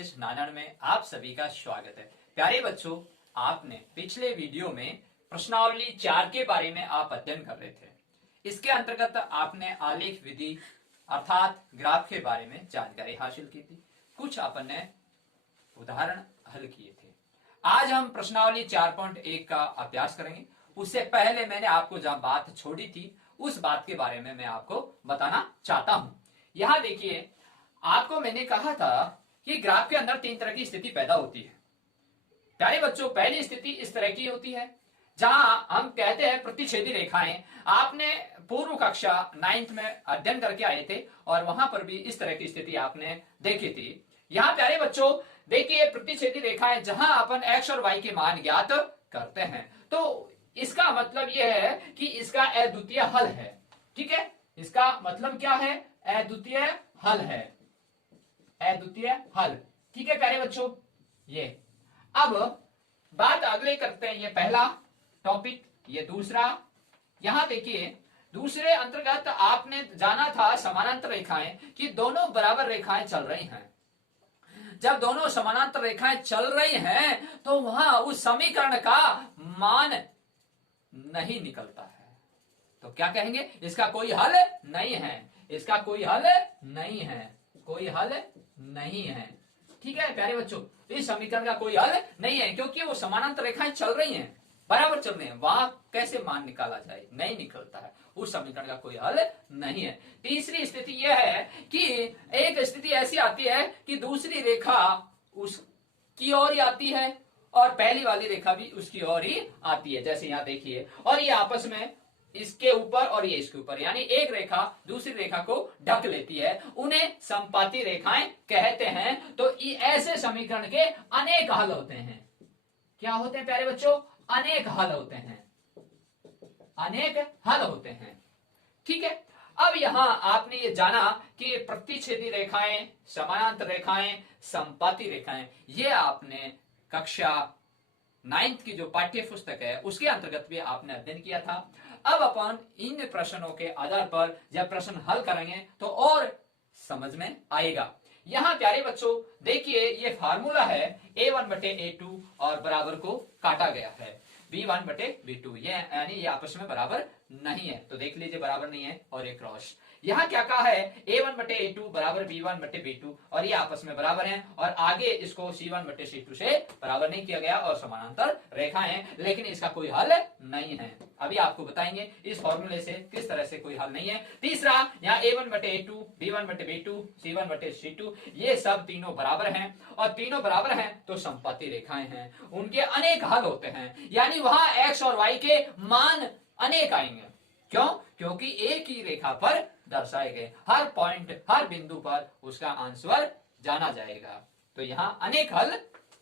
College नानड़ में आप सभी का स्वागत है। प्यारे बच्चों, आपने पिछले वीडियो में प्रश्नावली 4 के बारे में आप अध्ययन कर रहे थे। इसके अंतर्गत आपने आलेख विधि अर्थात ग्राफ के बारे में जानकारी हासिल की थी। कुछ आपने उदाहरण हल किए थे। आज हम प्रश्नावली 4.1 का अभ्यास करेंगे। उससे पहले मैंने आपको जहां बात छोड़ी थी उस बात के बारे में मैं आपको बताना चाहता हूं। यहां देखिए, आपको मैंने कहा था कि ग्राफ के अंदर 3 तरह की स्थिति पैदा होती है। प्यारे बच्चों, पहली स्थिति इस तरह की होती है जहां हम कहते हैं प्रतिच्छेदी रेखाएं। आपने पूर्व कक्षा 9th में अध्ययन करके आए थे और वहां पर भी इस तरह की स्थिति आपने देखी थी। यहां प्यारे बच्चों देखिए, प्रतिच्छेदी रेखाएं जहां अपन x और y के मान ज्ञात करते हैं, तो इसका मतलब यह है कि इसका अद्वितीय हल है। ठीक है, इसका मतलब क्या है? अद्वितीय हल है, अद्वितीय हल। ठीक है प्यारे बच्चों, ये अब बात अगले करते हैं। ये पहला टॉपिक, ये दूसरा। यहां देखिए, दूसरे अंतर्गत आपने जाना था समानांतर रेखाएं कि दोनों बराबर रेखाएं चल रही हैं। जब दोनों समानांतर रेखाएं चल रही हैं तो वहां उस समीकरण का मान नहीं निकलता है। तो क्या कहेंगे? इसका कोई हल नहीं है, इसका कोई हल नहीं है, कोई हल नहीं है। ठीक है प्यारे बच्चों, इस समीकरण का कोई हल नहीं है क्योंकि वो समानांतर रेखाएं चल रही हैं, बराबर चल रही हैं। वहां कैसे मान निकाला जाए? नहीं निकलता है, उस समीकरण का कोई हल नहीं है। तीसरी स्थिति यह है कि एक स्थिति ऐसी आती है कि दूसरी रेखा उसकी ओर ही आती है और पहली वाली रेखा भी उसकी ओर ही आती है, जैसे यहां देखिए, और ये आपस में इसके ऊपर और ये इसके ऊपर, यानी एक रेखा दूसरी रेखा को ढक लेती है। उन्हें समपाती रेखाएं कहते हैं। तो ऐसे समीकरण के अनेक हल होते हैं। क्या होते हैं प्यारे बच्चों? अनेक हल होते हैं, अनेक हल होते हैं। ठीक है, अब यहां आपने ये जाना कि प्रतिच्छेदी रेखाएं, समानांतर रेखाएं, समपाती रेखाएं, ये आपने कक्षा 9th की जो पाठ्य पुस्तक है उसके अंतर्गत भी आपने अध्ययन किया था। अब अपन इन प्रश्नों के आधार पर जब प्रश्न हल करेंगे तो और समझ में आएगा। यहां प्यारे बच्चों देखिए, ये फार्मूला है a1 बटे a2 और बराबर को काटा गया है b1 बटे b2, ये यानी ये आपस में बराबर नहीं है। तो देख लीजिए, बराबर नहीं है और ये क्रॉस। यहां क्या कहा है? a1 बटे a2 बराबर b1 बटे b2 और ये आपस में बराबर हैं और आगे इसको c1 बटे c2 से बराबर नहीं किया गया और समानांतर रेखा है, लेकिन इसका कोई हल नहीं है। अभी आपको बताएंगे इस फॉर्मूले से किस तरह से कोई हल नहीं है। तीसरा, यहाँ a1 बटे a2, b1 बटे b2, c1 बटे c2, ये सब तीनों बराबर हैं और तीनों बराबर हैं तो समपाती रेखाएं हैं, उनके अनेक हल होते हैं। यानी वहां x और y के मान अनेक आएंगे। क्यों? क्योंकि एक ही रेखा पर दर्शाए गए, हर पॉइंट, हर बिंदु पर उसका आंसर जाना जाएगा। तो यहां अनेक हल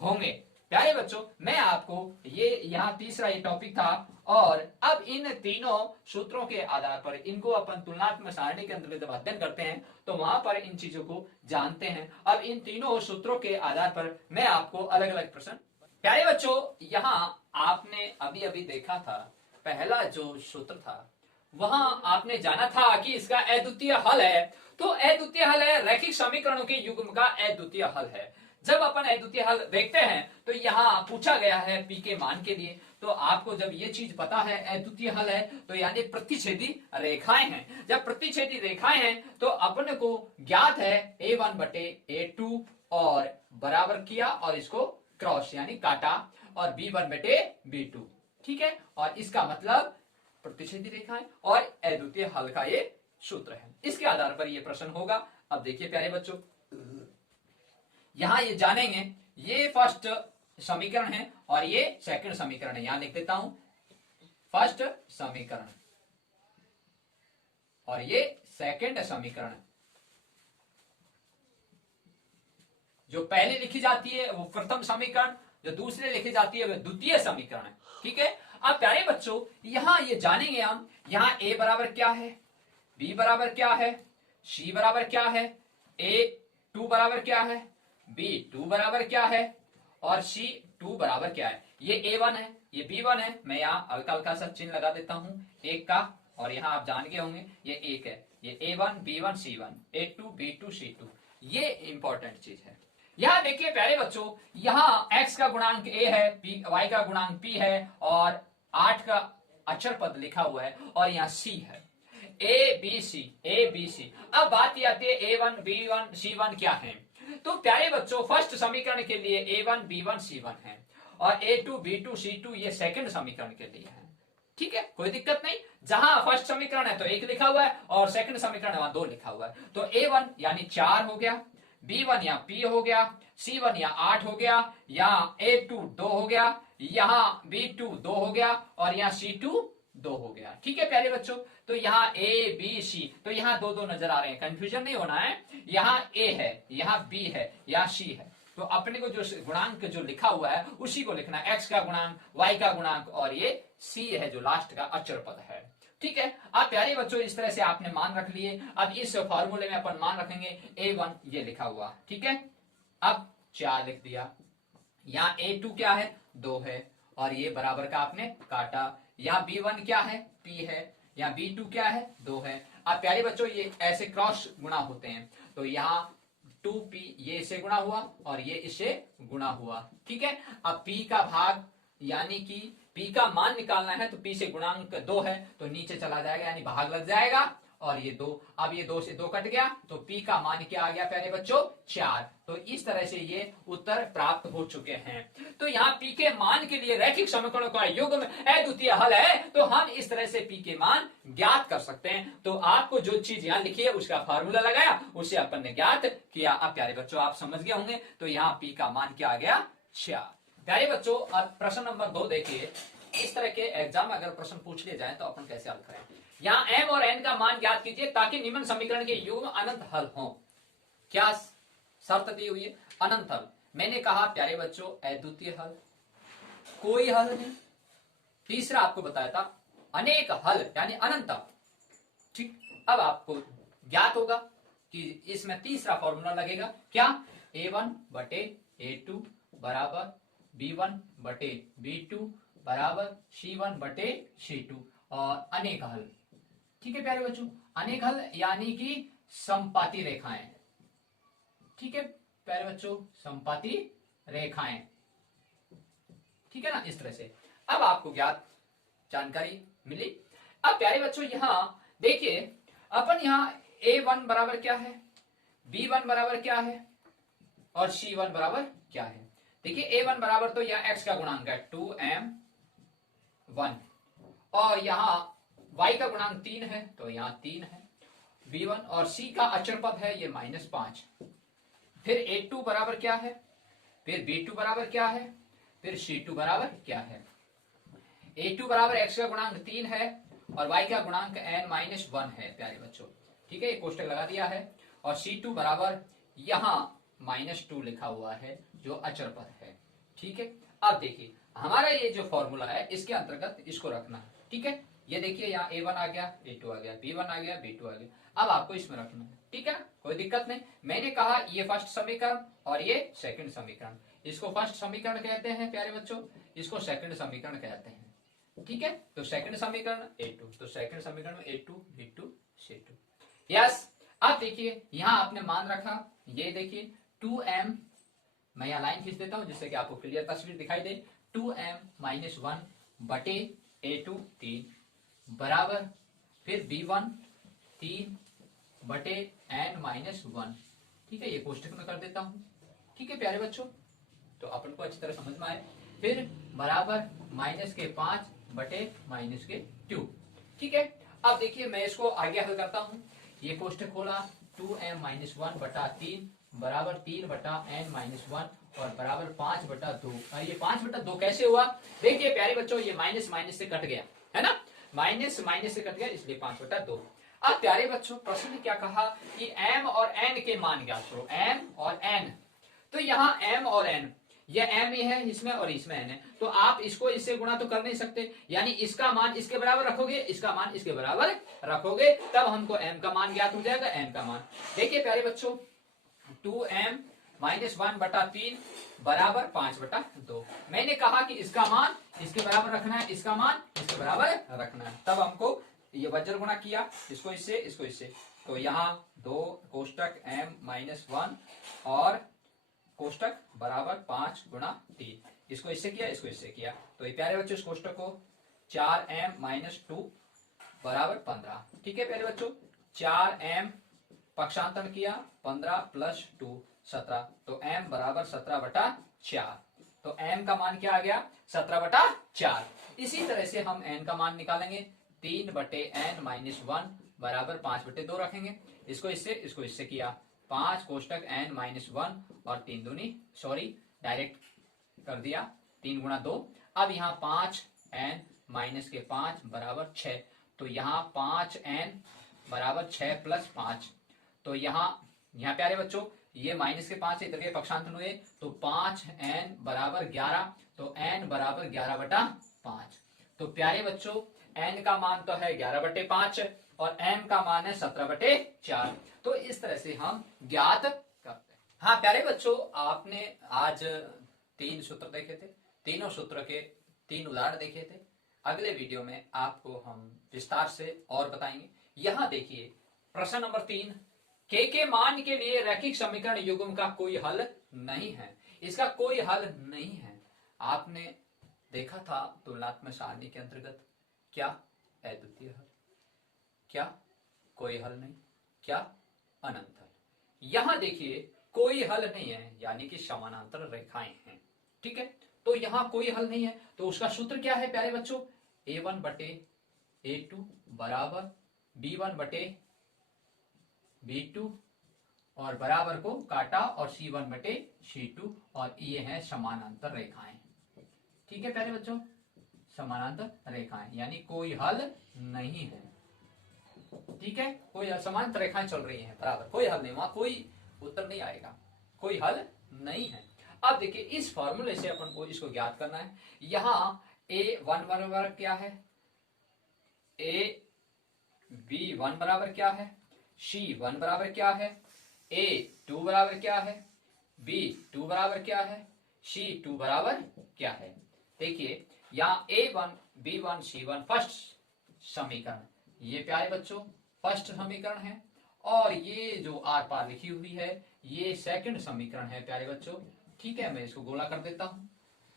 होंगे। प्यारे बच्चों, मैं आपको ये यहां तीसरा ये टॉपिक था और अब इन तीनों सूत्रों के आधार पर इनको अपन तुलनात्मक सारणी के अंतर्गत जब अध्ययन करते हैं तो वहां पर इन चीजों को जानते हैं। अब इन तीनों सूत्रों के आधार पर मैं आपको अलग अलग प्रश्न। प्यारे बच्चों, यहां आपने अभी अभी देखा था, पहला जो सूत्र था वहां आपने जाना था कि इसका अद्वितीय हल है। तो अद्वितीय हल है, रैखिक समीकरणों के युग्म का अद्वितीय हल है। जब अपन अद्वितीय हल देखते हैं तो यहां पूछा गया है p के मान के लिए। तो आपको जब ये चीज पता है अद्वितीय हल है तो यानी प्रतिच्छेदी रेखाएं हैं। जब प्रतिच्छेदी रेखाएं हैं तो अपन को ज्ञात है a1 बटे a2 और बराबर किया और इसको क्रॉस यानी काटा और b1 बटे b2। ठीक है, और इसका मतलब प्रतिच्छेदी रेखाएं और अद्वितीय हल का ये सूत्र है। इसके आधार पर ये प्रश्न होगा। अब देखिए प्यारे बच्चों, यहां ये जानेंगे, ये फर्स्ट समीकरण है और ये सेकंड समीकरण है। यहां लिख देता हूं फर्स्ट समीकरण और ये सेकंड समीकरण। जो पहले लिखी जाती है वो प्रथम समीकरण, जो दूसरे लिखी जाती है वो द्वितीय समीकरण है। ठीक है, अब प्यारे बच्चों यहां ये जानेंगे हम, यहां a बराबर क्या है, b बराबर क्या है, c बराबर क्या है, a2 बराबर क्या है, b2 बराबर क्या है और c2 बराबर क्या है। ये a1 है, ये b1 है। मैं यहाँ हल्का हल्का सा चिन्ह लगा देता हूं एक का, और यहां आप जान गए होंगे ये एक है, ये a1 b1 c1, a2 b2 c2, ये इंपॉर्टेंट चीज है। यहाँ देखिए प्यारे बच्चों, यहाँ x का गुणांक a है, y का गुणांक p है और 8 का अक्षर पद लिखा हुआ है और यहाँ c है। a b c। अब बात ये आती है a1 b1 c1 क्या है। तो प्यारे बच्चों फर्स्ट समीकरण के लिए a1 b1 c1 है और a2 b2 c2 ये सेकंड समीकरण के लिए है। ठीक है, कोई दिक्कत नहीं। जहां फर्स्ट समीकरण है तो 1 लिखा हुआ है और सेकंड समीकरण है वहां 2 लिखा हुआ है। तो a1 यानी 4 हो गया, b1 या p हो गया, c1 या 8 हो गया, यहाँ a2 2 हो गया, यहाँ b2 2 हो गया और यहाँ c2 2 हो गया। ठीक है प्यारे बच्चों, तो यहाँ a b c, तो यहाँ दो दो नजर आ रहे हैं, कंफ्यूजन नहीं होना है। यहाँ a है, यहाँ b है, यहाँ c है, तो अपने को जो गुणांक जो लिखा हुआ है उसी को लिखना है, x का गुणांक, y का गुणांक और ये c है जो लास्ट का अचर पद है। ठीक है, अब प्यारे बच्चों इस तरह से आपने मान रख लिए। अब इस फॉर्मूले में अपन मान रखेंगे a1 ये लिखा हुआ। ठीक है, अब 4 लिख दिया, यहाँ a2 क्या है 2 है और ये बराबर का आपने काटा, यहाँ b1 क्या है p है, यहाँ b2 क्या है 2 है। अब प्यारे बच्चों ये ऐसे क्रॉस गुणा होते हैं, तो यहाँ 2p ये इससे गुणा हुआ और ये इससे गुणा हुआ। ठीक है, अब p का भाग यानी कि p का मान निकालना है तो p से गुणांक 2 है तो नीचे चला जाएगा यानी भाग लग जाएगा और ये 2, अब ये 2 से 2 कट गया तो p का मान क्या आ गया प्यारे बच्चों 4। तो इस तरह से ये उत्तर प्राप्त हो चुके हैं। तो यहाँ p के मान के लिए रैखिक समीकरणों का युग्म अद्वितीय हल है, तो हम इस तरह से p के मान ज्ञात कर सकते हैं। तो आपको जो चीज यहाँ लिखी है उसका फार्मूला लगाया, उसे अपन ने ज्ञात किया। अब प्यारे बच्चों आप समझ गए होंगे, तो यहाँ p का मान क्या आ गया 4। प्यारे बच्चों अब प्रश्न नंबर 2 देखिए, इस तरह के एग्जाम में अगर प्रश्न पूछ लिए जाए तो अपन कैसे हल करें। यहाँ m और n का मान ज्ञात कीजिए ताकि निम्न समीकरण के युग्म अनंत हल हो। क्या शर्त दी हुई है? अनंत हल। मैंने कहा प्यारे बच्चों अद्वितीय हल, कोई हल नहीं। तीसरा आपको बताया था अनेक हल यानी अनंत। ठीक, अब आपको ज्ञात होगा कि इसमें तीसरा फॉर्मूला लगेगा, क्या a1 बटे a2 बराबर b1 बटे b2 बराबर c1 बटे c2 और अनेक हल। ठीक है प्यारे बच्चों, अनेक हल यानी कि समपाती रेखाएं। ठीक है प्यारे बच्चों, समपाती रेखाएं। ठीक है ना, इस तरह से अब आपको ज्ञात जानकारी मिली। अब प्यारे बच्चों यहाँ देखिए, अपन यहाँ a1 बराबर क्या है, b1 बराबर क्या है और c1 बराबर क्या है। देखिए a1 बराबर तो यहाँ x का गुणांक है 2m1 और यहाँ y का गुणांक 3 है तो यहाँ 3 है, b1 और c का अचर पद है ये -5। फिर a2 बराबर क्या है, फिर b2 बराबर क्या है, फिर c2 बराबर क्या है। a2 बराबर x का गुणांक 3 है और y का गुणांक n-1 है प्यारे बच्चों। ठीक है, ये कोष्टक लगा दिया है और c2 बराबर यहाँ -2 लिखा हुआ है जो अचर पद है। ठीक है, अब देखिए हमारा ये जो फॉर्मूला है इसके अंतर्गत इसको रखना है। ठीक है, ये देखिए यहाँ a1 आ गया, a2 आ गया, b1 आ गया, b2 आ गया, अब आपको इसमें रखना है। ठीक है, कोई दिक्कत नहीं। मैंने कहा ये फर्स्ट समीकरण और ये सेकंड समीकरण, इसको फर्स्ट समीकरण कहते हैं प्यारे बच्चों, इसको सेकंड समीकरण कहते हैं। ठीक है, तो सेकंड समीकरण a2, तो सेकंड समीकरण में a2 b2 c2। यस, अब देखिए यहाँ आपने मान रखा, ये देखिए 2m, मैं यहाँ लाइन खींच देता हूं जिससे कि आपको क्लियर तस्वीर दिखाई दे। 2m-1 बटे a2 3 बराबर फिर b1 3 बटे n-1। ठीक है, ये कोष्टक में कर देता हूं। ठीक है प्यारे बच्चों, तो अपन को अच्छी तरह समझ में आए। फिर बराबर -5 बटे -2। ठीक है, अब देखिए मैं इसको आगे हल करता हूं। ये कोष्टक खोला, 2m-1 बटा 3 बराबर 3 बटा n-1 और बराबर 5 बटा 2। ये 5 बटा 2 कैसे हुआ? देखिए प्यारे बच्चों, ये माइनस माइनस से कट गया है ना, माइनस माइनस से कट गया इसलिए 5 बटा 2। अब प्यारे बच्चों प्रश्न ने क्या कहा कि m और n के मान ज्ञात करो, m और n। तो यहाँ m और n, ये m ही है इसमें और इसमें n है, तो आप इसको इससे गुणा तो कर नहीं सकते, यानी इसका मान इसके बराबर रखोगे, इसका मान इसके बराबर रखोगे, तब हमको m का मान ज्ञात हो जाएगा। n का मान देखिए प्यारे बच्चों, 2m-1 बटा 3 बराबर 5 बटा 2। मैंने कहा कि इसका मान इसके बराबर रखना है, इसका मान इसके बराबर रखना है, तब हमको ये वज्र गुणा किया, इसको इससे इसको इससे, तो यहाँ 2 कोष्टक m-1 और कोष्टक बराबर 5 गुणा 3, इसको इससे किया, इसको इससे किया, तो ये प्यारे बच्चों इस कोष्टक को 4m-2 बराबर 15। ठीक है प्यारे बच्चों, 4m पक्षांतरण किया 15 प्लस 2 17, तो m बराबर 17/4, तो m का मान क्या आ गया 17/4। इसी तरह से हम n का मान निकालेंगे, 3/n-1 बराबर 5/2 रखेंगे, इसको इससे किया, 5 कोष्टक n-1 और 3 दूनी डायरेक्ट कर दिया 3 गुणा 2। अब यहाँ 5n-5 बराबर 6, तो यहाँ 5n बराबर 6 प्लस 5, तो यहाँ प्यारे बच्चों ये माइनस के 5 इधर के पक्षांतर हुए, तो 5n बराबर 11, तो n बराबर 11/5। तो प्यारे बच्चों n का मान तो है 11/5 और m का मान है 17/4, तो इस तरह से हम ज्ञात करते हैं। हाँ प्यारे बच्चों, आपने आज 3 सूत्र देखे थे, तीनों सूत्र के 3 उदाहरण देखे थे। अगले वीडियो में आपको हम विस्तार से और बताएंगे। यहाँ देखिए प्रश्न नंबर 3, के मान के लिए रैखिक समीकरण युग्म का कोई हल नहीं है, इसका कोई हल नहीं है। आपने देखा था तुलनात्मक सारणी के अंतर्गत क्या अद्वितीय हल, क्या कोई हल नहीं, क्या अनंत हल। यहां देखिए कोई हल नहीं है, यानी कि समानांतर रेखाएं हैं। ठीक है, तो यहां कोई हल नहीं है, तो उसका सूत्र क्या है प्यारे बच्चों, a1/a2 बराबर b1/b2 और बराबर को काटा और c1/c2, और ये है समानांतर रेखाएं। ठीक है प्यारे बच्चों, समानांतर रेखाएं यानी कोई हल नहीं है। ठीक है, कोई समानांतर रेखाएं चल रही हैं बराबर, कोई हल नहीं, वहां कोई उत्तर नहीं आएगा, कोई हल नहीं है। अब देखिए इस फॉर्मूले से अपन को इसको ज्ञात करना है। यहां a1 बराबर क्या है, b1 बराबर क्या है, c1 बराबर क्या है, a2 बराबर क्या है, b2 बराबर क्या है, c2 बराबर क्या है। देखिए यहाँ a1 b1 c1 फर्स्ट समीकरण, ये प्यारे बच्चों फर्स्ट समीकरण है, और ये जो आर पार लिखी हुई है ये सेकंड समीकरण है प्यारे बच्चों। ठीक है, मैं इसको गोला कर देता हूं,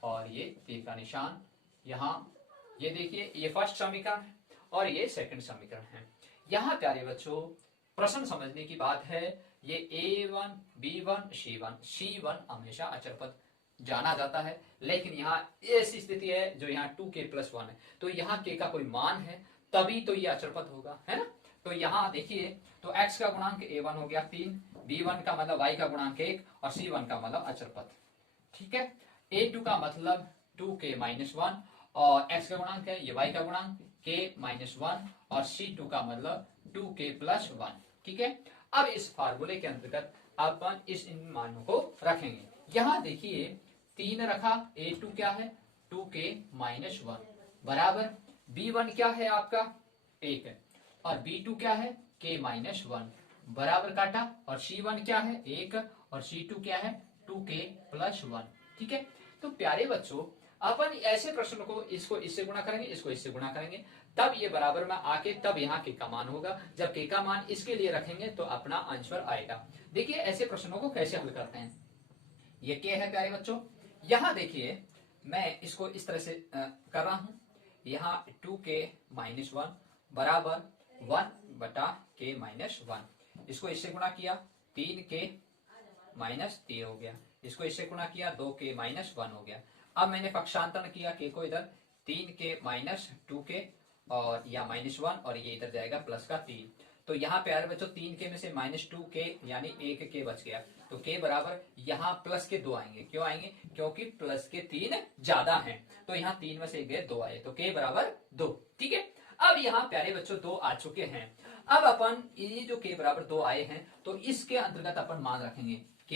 और ये तीर का निशान यहाँ, ये देखिए ये फर्स्ट समीकरण है और ये सेकंड समीकरण है। यहाँ प्यारे बच्चों प्रश्न समझने की बात है, ये a1 b1 c1 हमेशा अचर पद जाना जाता है, लेकिन यहाँ ऐसी स्थिति है जो यहाँ 2k+1 है, तो यहाँ k का कोई मान है तभी तो ये अचर पद होगा, है ना। तो यहाँ देखिए, तो x का गुणांक a1 हो गया 3, b1 का मतलब y का गुणांक 1 और c1 का मतलब अचर पद। ठीक है, a2 का मतलब 2k-1 और x का गुणांक है ये y का गुणांक k-1 और c2 का मतलब 2k+1। ठीक है, अब इस फार्मूले के अंतर्गत अपन इस इन मानों को रखेंगे। यहाँ देखिए 3 रखा, a2 क्या है 2k-1 बराबर b1 क्या है आपका 1 है, और b2 क्या है k-1 बराबर काटा, और c1 क्या है 1 और c2 क्या है 2k+1। ठीक है, तो प्यारे बच्चों अपन ऐसे प्रश्न को इसको इससे गुणा करेंगे, इसको इससे गुणा करेंगे, तब ये बराबर में आके तब यहाँ के का मान होगा। जब के का मान इसके लिए रखेंगे तो अपना आंसर आएगा। देखिए ऐसे प्रश्नों को कैसे हल करते हैं, ये के है प्यारे बच्चों। यहाँ देखिए मैं इसको इस तरह से कर रहा हूं, यहाँ 2k-1 बराबर 1/k-1, इसको इससे गुणा किया 3k-3 हो गया, इसको इससे गुणा किया 2k-1 हो गया। अब मैंने पक्षांतरण किया के को इधर 3k-2k और या -1, और ये इधर जाएगा प्लस का 3, तो यहाँ प्यारे बच्चों 3k में से -2k यानी 1k बच गया, तो k बराबर यहाँ प्लस के 2 आएंगे। क्यों आएंगे, क्योंकि प्लस के 3 ज्यादा हैं, तो यहाँ 3 में से गए 2 आए, तो k बराबर 2। ठीक है, अब यहाँ प्यारे बच्चों 2 आ चुके हैं। अब अपन ये जो k बराबर 2 आए हैं, तो इसके अंतर्गत अपन मान रखेंगे k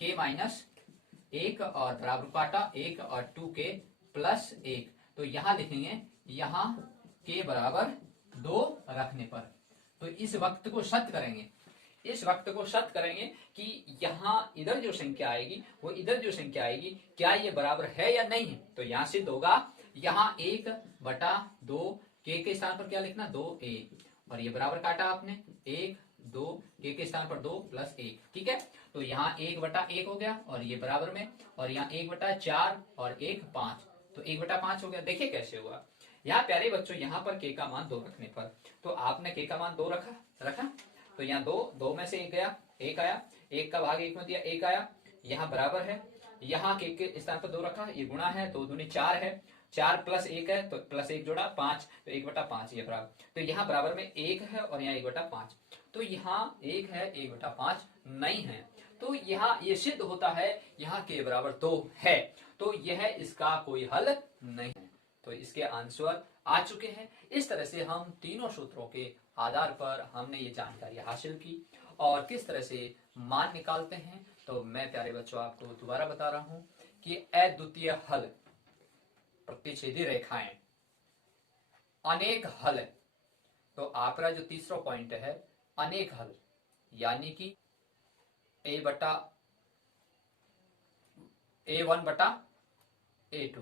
1/k-1 और बराबर काटा 1 और 2k+1, तो यहाँ लिखेंगे यहाँ k बराबर 2 रखने पर, तो इस वक्त को शत करेंगे, इस वक्त को शत करेंगे कि यहाँ इधर जो संख्या आएगी वो इधर जो संख्या आएगी क्या ये बराबर है या नहीं है। तो यहाँ सिद्ध होगा, यहाँ 1/2 k के स्थान पर क्या लिखना 2a, और ये बराबर काटा आपने 1 2, के स्थान पर 2 प्लस 1, ठीक है। तो यहाँ 1/1 हो गया और ये बराबर में, और यहाँ 1/4 और 1 5, तो 1/5 हो गया। देखिए कैसे हुआ। यहाँ प्यारे बच्चों यहाँ पर के का मान 2 रखने पर, तो आपने के का मान 2 रखा, तो यहाँ 2 में से 1 गया, 1 आया, 1 का भाग 1 में दिया, 1 आया। यहाँ बराबर है, यहाँ के स्थान पर 2 रखा, ये गुणा है, 2 दूनी 4 है, 4 प्लस 1 है, तो प्लस 1 जोड़ा 5, तो 1/5 ये बराबर। तो यहाँ बराबर में 1 है और यहाँ 1/5, तो यहाँ 1 है, 1/5 नहीं है। तो यहाँ ये सिद्ध होता है यहाँ के बराबर 2 है, तो यह इसका कोई हल नहीं है। तो इसके आंसर आ चुके हैं। इस तरह से हम तीनों सूत्रों के आधार पर हमने ये जानकारी हासिल की और किस तरह से मान निकालते हैं। तो मैं प्यारे बच्चों आपको दोबारा बता रहा हूं कि अद्वितीय हल, प्रतिच्छेदी रेखाएं, अनेक हल। तो आपका जो तीसरा पॉइंट है अनेक हल, यानी कि A1/A2,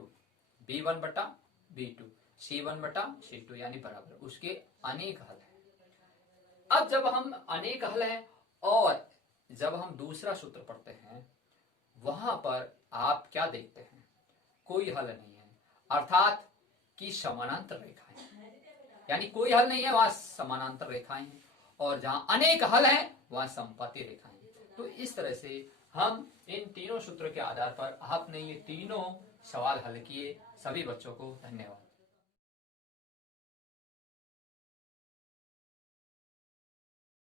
B1/B2, C1/C2 यानी बराबर, उसके अनेक हल है। अब जब हम अनेक हल है और जब हम दूसरा सूत्र पढ़ते हैं वहां पर आप क्या देखते हैं, कोई हल नहीं है, अर्थात कि समानांतर रेखाएं, यानी कोई हल नहीं है, वहां समानांतर रेखाएं हैं, और जहां अनेक हल है वहां समपाती रेखाएं हैं। तो इस तरह से हम इन तीनों सूत्रों के आधार पर आपने ये तीनों सवाल हल किए। सभी बच्चों को धन्यवाद।